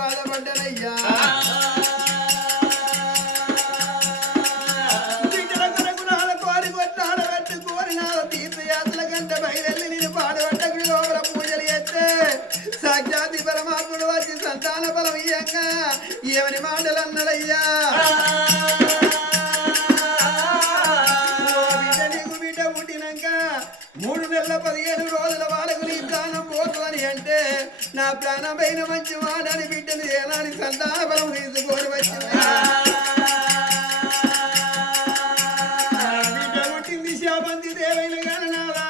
బాధపడ్డనయ్యా ఘనమైన మంచి వాడని బిడ్డను ఏనాడు సంతాపలం తీసుకోని వచ్చింది. పుట్టింది శాపంతి దేవైన గణనాదా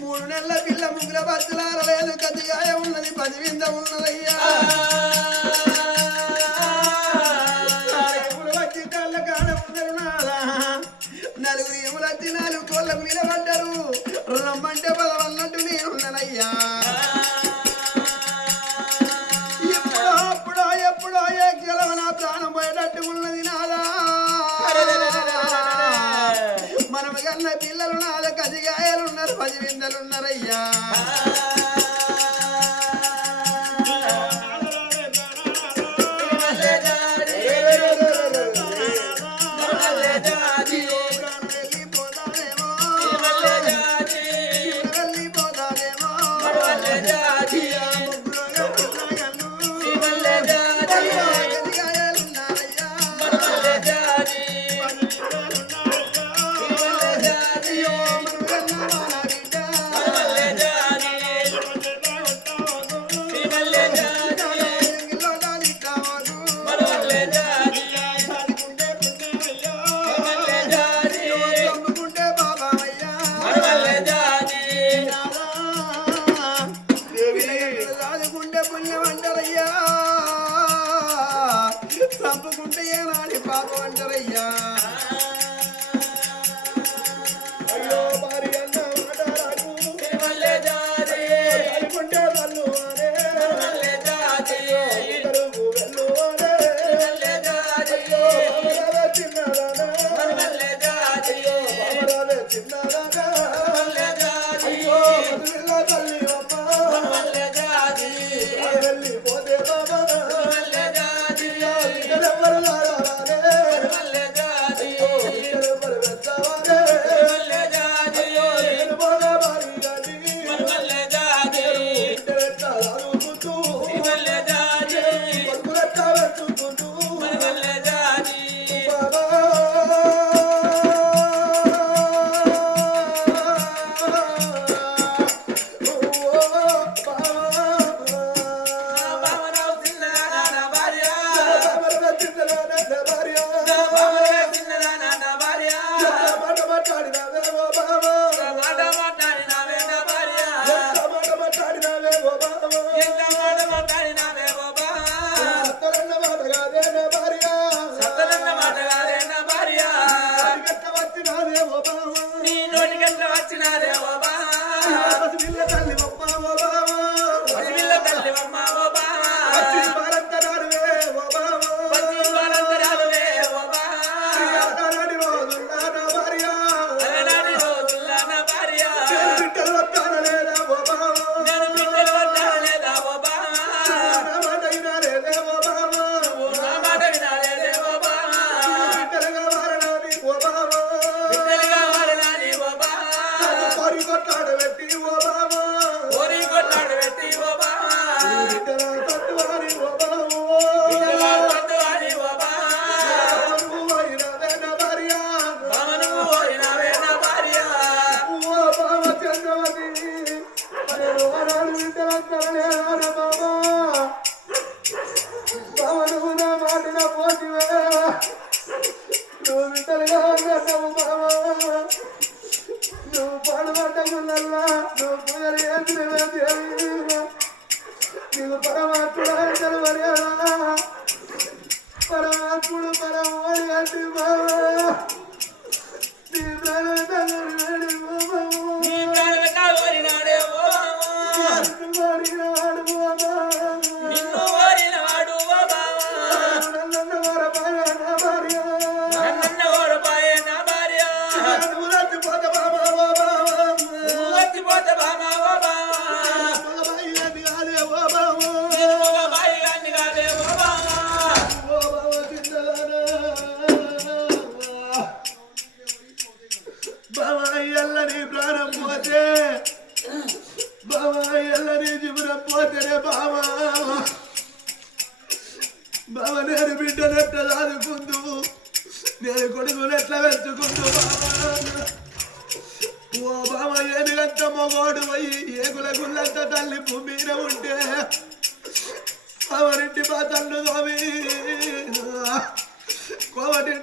మూడు నెలల పిల్ల ముగ్గుల ఉన్నది పదివింద ఉన్నదయ్యా.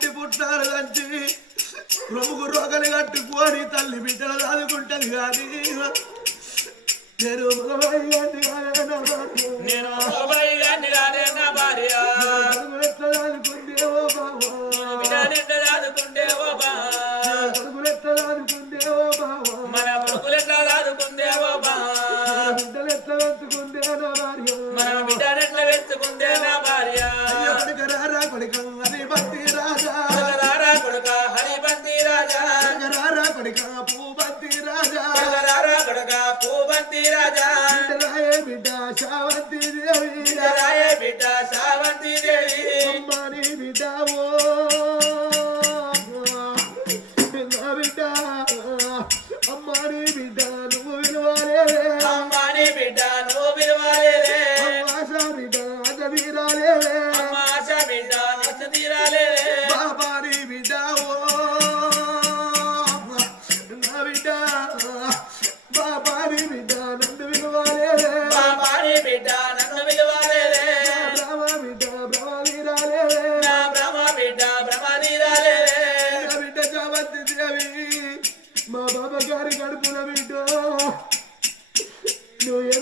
కట్టి పుట్టారు కంచి. ప్రముఖ రోగలు కట్టుకొని తల్లి బిడ్డలు చదువుకుంటది కానీ. నేను నేను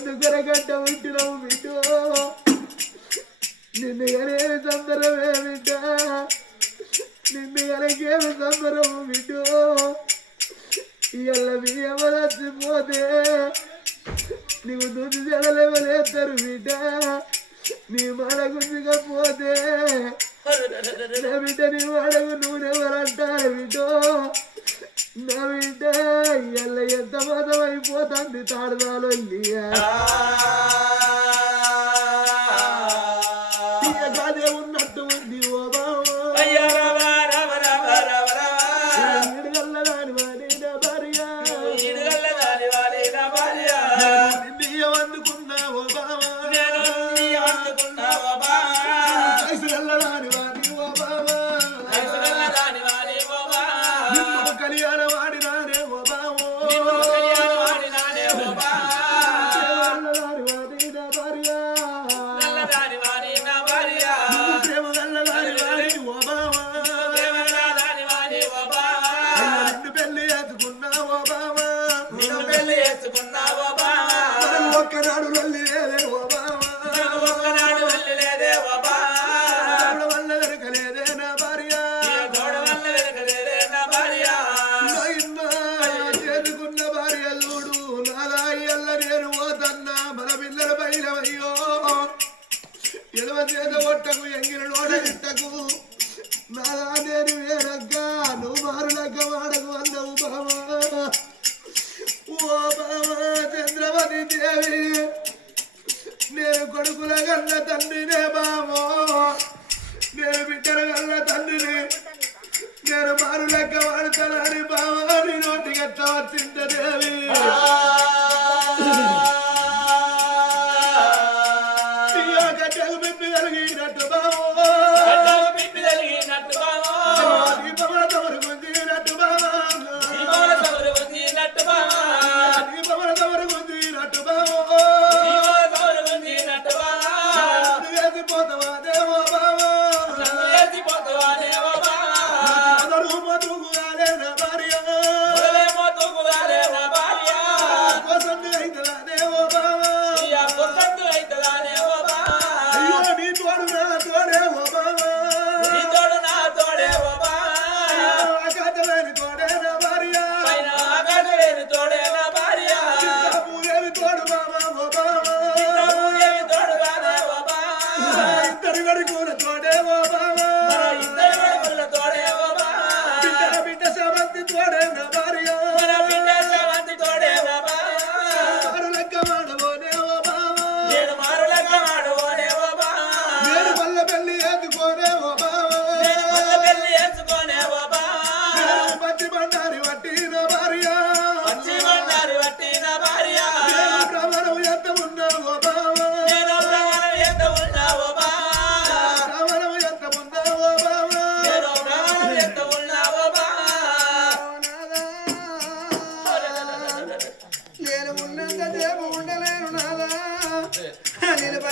సుగరగడ్డ వింటున్నావు బిడ్డు నిన్ను ఎరేమి సందరమే బిడ్డ నిన్ను ఎరగేమి సందరము బిడ్డు ఇవాళ మీ ఎవరచ్చిపోతే నువ్వు దుడ్డు చెడలేవలేస్తారు బిడ్డ నీ మాట గుంజుకపోతే బిడ్డ నీ మాడకు నూనె ఎవరంటారు బిడ్డో నవ్వింటే ఎల్ల ఎంత మతమైపోతుంది తాడదాలు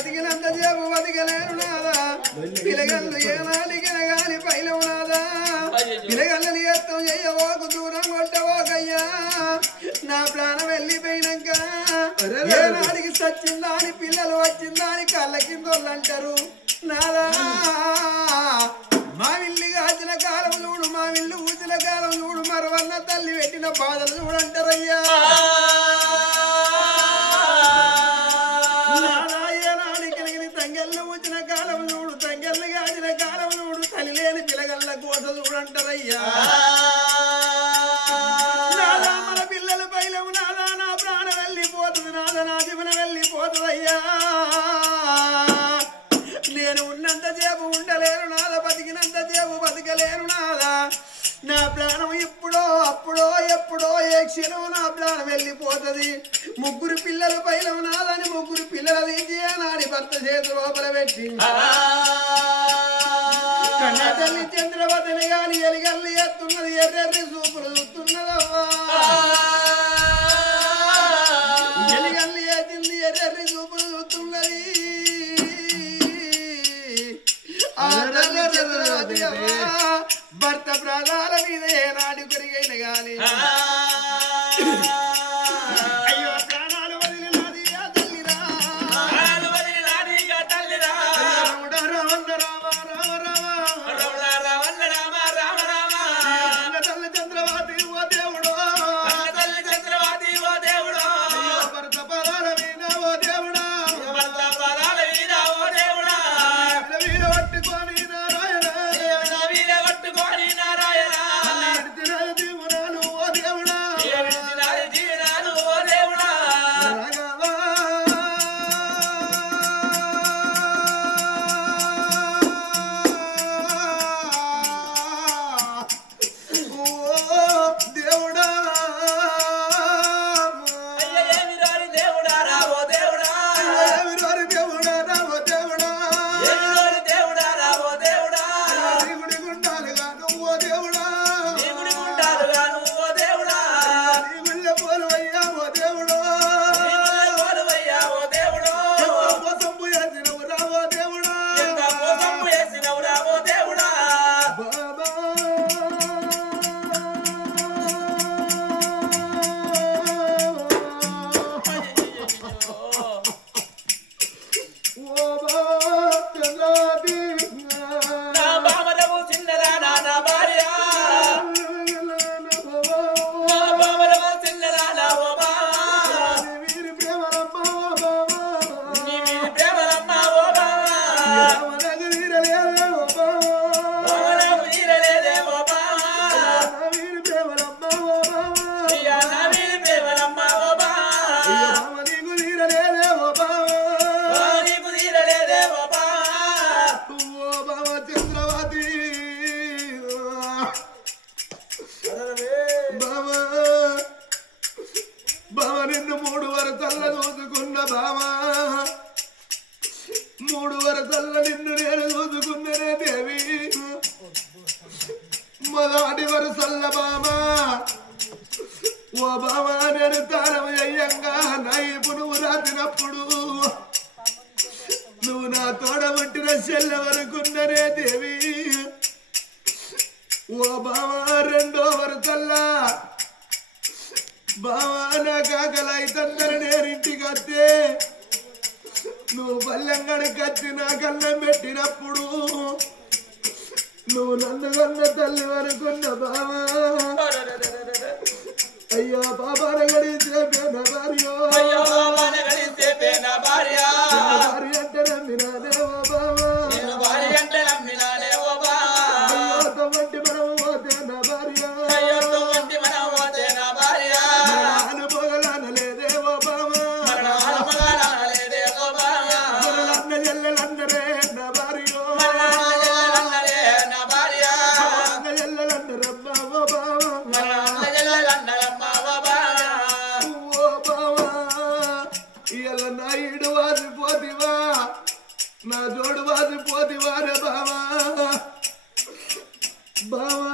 బతికినంత చేపు బతికలేను నాదా. పిలగల్లు ఏనాడికిన గాని పైలవు నాదా పిలగల్లని ఎత్తం దూరం కొట్టవోకయ్యా. నా ప్రాణం వెళ్ళిపోయినాక ఏనాడికి సచ్చిందా అని పిల్లలు వచ్చిందా అని కళ్ళ కిందోళ్ళు అంటారు ఉన్నది ముగ్గురు పిల్లల పైన ఉన్నదని ముగ్గురు పిల్లల తీసి నాడి భర్త చేతి లోపల పెట్టి కన్నతల్లి చంద్రవతిని గాని ఎలిగల్లి ఎత్తున్నది ఎర్రెర్రి చూపులు చూస్తున్నదవ్వా. ఎలిగల్లి ఎత్తింది ఎర్రెర్రి చూపులు చూస్తున్నది. భర్త ప్రాణాల మీద ఏనాడు పెరిగైన కానీ బావ రెండు మూడు వరసల్ల దోసుకున్న బావా. Bye.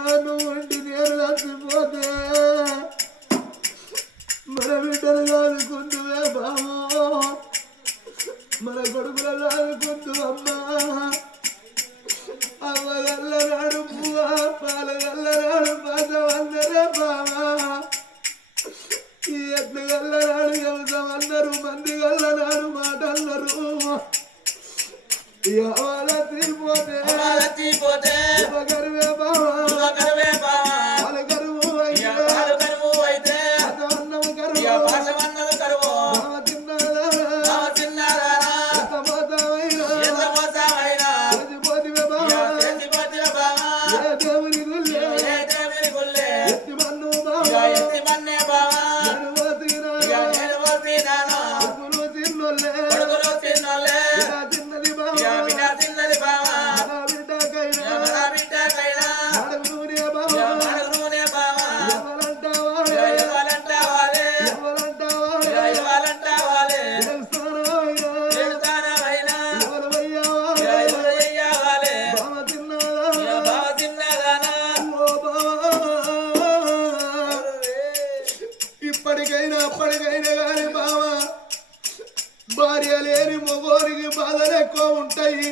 భార్య లేని మొగోరికి బాధలు ఎక్కువ ఉంటాయి.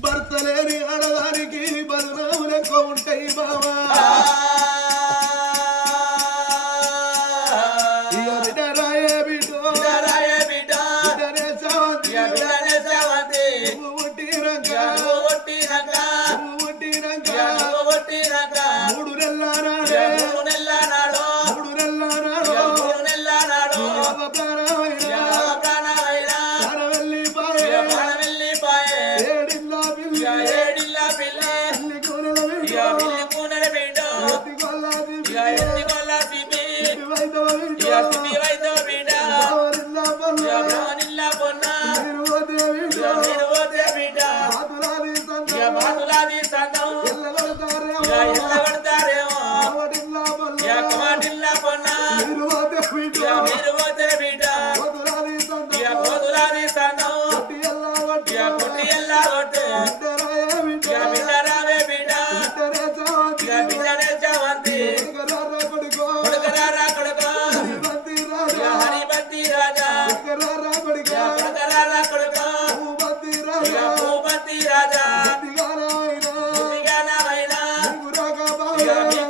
భర్త లేని ఆడదానికి బదనాములు ఎక్కువ ఉంటాయి బావా. Yeah.